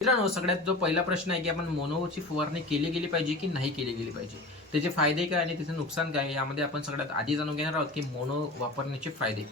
मित्रांनो हो सगळ्यात जो पहिला प्रश्न आहे की आपण मोनोची फवारणी केली गेली पाहिजे की नाही केली गेली पाहिजे? त्याचे फायदे काय आणि त्याचे नुकसान काय यामध्ये आपण सगळ्यात आधी जाणून घेणार आहोत की मोनो वापरण्याचे फायदे.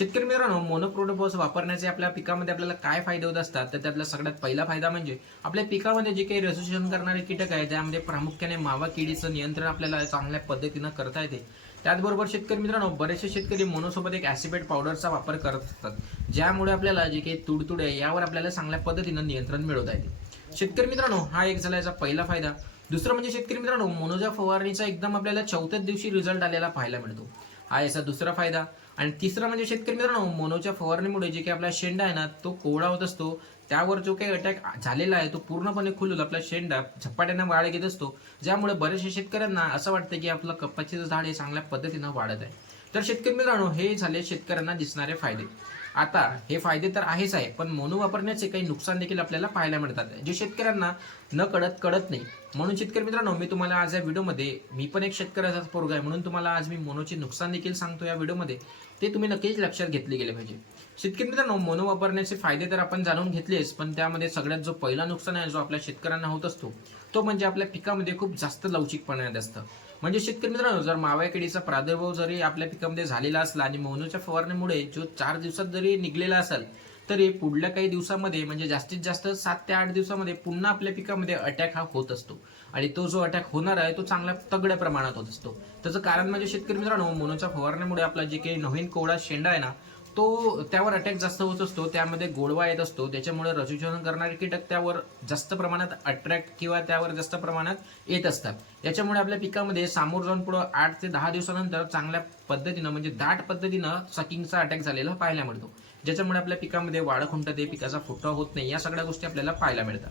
शेतकरी मित्रांनो मोनोक्रोटोफॉस वापरण्याचे आपल्या पिकामध्ये आपल्याला काय फायदे होत असतात? तर त्यातला सगळ्यात पहिला फायदा म्हणजे आपल्या पिकामध्ये जे काही रेसोसिएशन करणारे कीटक आहे त्यामध्ये प्रामुख्याने मावा किडीचं नियंत्रण आपल्याला चांगल्या पद्धतीनं करता येते. त्याचबरोबर शेतकरी मित्रांनो बरेचसे शेतकरी मोनोसोबत एक ॲसिपेट पावडरचा वापर करत असतात ज्यामुळे आपल्याला जे काही तुडतुड आहे यावर आपल्याला चांगल्या पद्धतीनं नियंत्रण मिळवता येते. शेतकरी मित्रांनो हा एक झाला याचा पहिला फायदा. दुसरं म्हणजे शेतकरी मित्रांनो मोनोजा फवारणीचा एकदम आपल्याला चौथ्याच दिवशी रिझल्ट आलेला पाहायला मिळतो. हा याचा दुसरा फायदा. आणि तिसरा म्हणजे शेतकरी मित्रांनो मोनोच्या फवारणीमुळे जे काही आपला शेंडा आहे ना तो कोवळा होत असतो. त्यावर जो काही अटॅक झालेला आहे तो पूर्णपणे खुलून आपला शेंडा झपाट्यानं वाढ घेत असतो. ज्यामुळे बऱ्याचशा शेतकऱ्यांना असं वाटतं की आपलं कपाशीचं झाड हे चांगल्या पद्धतीनं वाढत आहे. तर शेतकरी मित्रांनो हे झाले शेतकऱ्यांना दिसणारे फायदे. आता हे फायदे तर आहेच आहे पण मोनो वापरण्याचे काही नुकसान देखील आपल्याला पाहायला मिळतात. जे शेतकऱ्यांना न कळत कळत नाही. म्हणून शेतकरी मित्रांनो मी तुम्हाला आज या व्हिडिओमध्ये मी पण एक शेतकऱ्याचाच पोरगा आहे म्हणून तुम्हाला आज मी मोनोचे नुकसान देखील सांगतो या व्हिडिओमध्ये. ते तुम्ही नक्कीच लक्षात घेतले गेले पाहिजे. शेतकरी मित्रांनो मोनो वापरण्याचे फायदे तर आपण जाणून घेतलेच पण त्यामध्ये सगळ्यात जो पहिला नुकसान आहे जो आपल्या शेतकऱ्यांना होत असतो तो म्हणजे आपल्या पिकामध्ये खूप जास्त लवचिकपणा येत असतं. म्हणजे शेतकरी मित्रांनो जर मावा किडीचा प्रादुर्भाव जरी आपल्या पिकामध्ये झालेला असला आणि मोनोच्या फवारणीमुळे जो चार दिवसात जरी निघलेला असेल तरी पुढल्या काही दिवसामध्ये म्हणजे जास्तीत जास्त सात ते आठ दिवसामध्ये पुन्हा आपल्या पिकामध्ये अटॅक हा होत असतो. आणि तो जो अटॅक होणार आहे तो चांगल्या तगड्या प्रमाणात होत असतो. त्याचं कारण म्हणजे शेतकरी मित्रांनो मोनोच्या फवारणीमुळे आपला जे काही नवीन कोवळा शेंडा आहे ना तो त्यावर अटॅक जास्त होत असतो त्यामध्ये गोडवा येत असतो त्याच्यामुळे रजूचरण करणारे कीटक त्यावर जास्त प्रमाणात अट्रॅक्ट किंवा त्यावर जास्त प्रमाणात येत असतात. याच्यामुळे आपल्या पिकामध्ये सामोर जाऊन पुढं आठ ते दहा दिवसानंतर चांगल्या पद्धतीनं म्हणजे दाट पद्धतीनं सकिंगचा अटॅक झालेला पाहायला मिळतो. ज्याच्यामुळे आपल्या पिकामध्ये वाढ खुंटते पिकाचा फुटवा होत नाही या सगळ्या गोष्टी आपल्याला पाहायला मिळतात.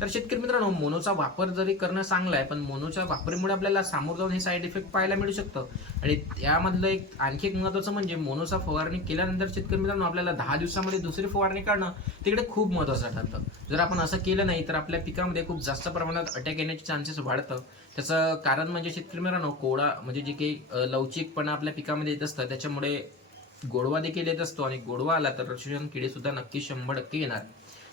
तर शेतकरी मित्रांनो मोनोचा वापर जरी करणं चांगला आहे पण मोनोच्या वापरामुळे आपल्याला सामोर जाऊन हे साईड इफेक्ट पाहायला मिळू शकतं. आणि त्यामधलं एक आणखी एक महत्वाचं म्हणजे मोनोचा फवारणी केल्यानंतर शेतकरी मित्रांनो आपल्याला दहा दिवसामध्ये दुसरी फवारणी काढणं तिकडे खूप महत्वाचं ठरतं. जर आपण असं केलं नाही तर आपल्या पिकामध्ये खूप जास्त प्रमाणात अटॅक येण्याचे चान्सेस वाढतं. त्याचं कारण म्हणजे शेतकरी मित्रांनो कोळा म्हणजे जे काही लवचिकपणा आपल्या पिकामध्ये येत असतं त्याच्यामुळे गोडवा देखील येत असतो. आणि गोडवा आला तर रक्षण किडे सुद्धा नक्की शंभर टक्के येणार.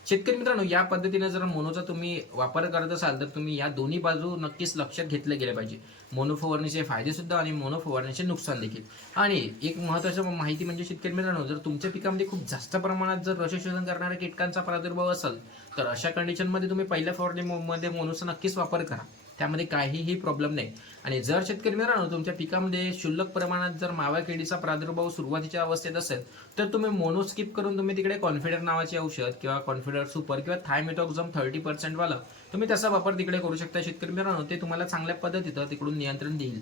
शेतकरी मित्रांनो या पद्धतीने जर मोनोचा तुम्ही वापर करत असाल तर तुम्ही या दोन्ही बाजू नक्कीच लक्षात घेतले गेले पाहिजे. मोनो फवारणीचे फायदे सुद्धा आणि मोनो फवारणीचे नुकसान देखील. आणि एक महत्वाची माहिती म्हणजे शेतकरी मित्रांनो जर तुमच्या पिकामध्ये खूप जास्त प्रमाणात जर रसशोधन करणाऱ्या कीटकांचा प्रादुर्भाव असेल तर अशा कंडिशनमध्ये तुम्ही पहिल्या फवारणीमध्ये मोनोचा नक्कीच वापर करा. त्यामध्ये काहीही प्रॉब्लेम नाही. आणि जर शेतकरी मित्रांनो तुमच्या पिकामध्ये शुल्लक प्रमाणात जर मावा किडीचा प्रादुर्भाव सुरुवातीच्या अवस्थेत असेल तर तुम्ही मोनो स्किप करून तुम्ही तिकडे कॉन्फिडर नावाचे औषध किंवा कॉन्फिडर सुपर किंवा थायमेटॉक्झम थर्टी पर्सेंटवालं तुम्ही त्याचा वापर तिकडे करू शकता. शेतकरी मित्रांनो ते तुम्हाला चांगल्या पद्धतीनं तिकडून नियंत्रण देईल.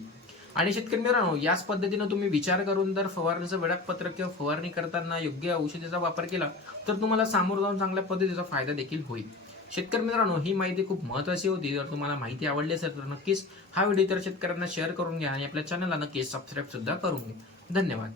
आणि शेतकरी मित्रांनो याच पद्धतीनं तुम्ही विचार करून जर फवारणीचं वेळापत्रक किंवा फवारणी करताना योग्य औषधीचा वापर केला तर तुम्हाला सामोर जाऊन चांगल्या पद्धतीचा फायदा देखील होईल. शेतकरी मित्रांनो ही माहिती खूप महत्वाची होती. जर तुम्हाला माहिती आवडली असेल तर नक्कीच हा व्हिडिओ इतर शेतकऱ्यांना शेअर करून घ्या आणि आपल्या चॅनलला नक्कीच सबस्क्राईब सुद्धा करून घ्या. धन्यवाद.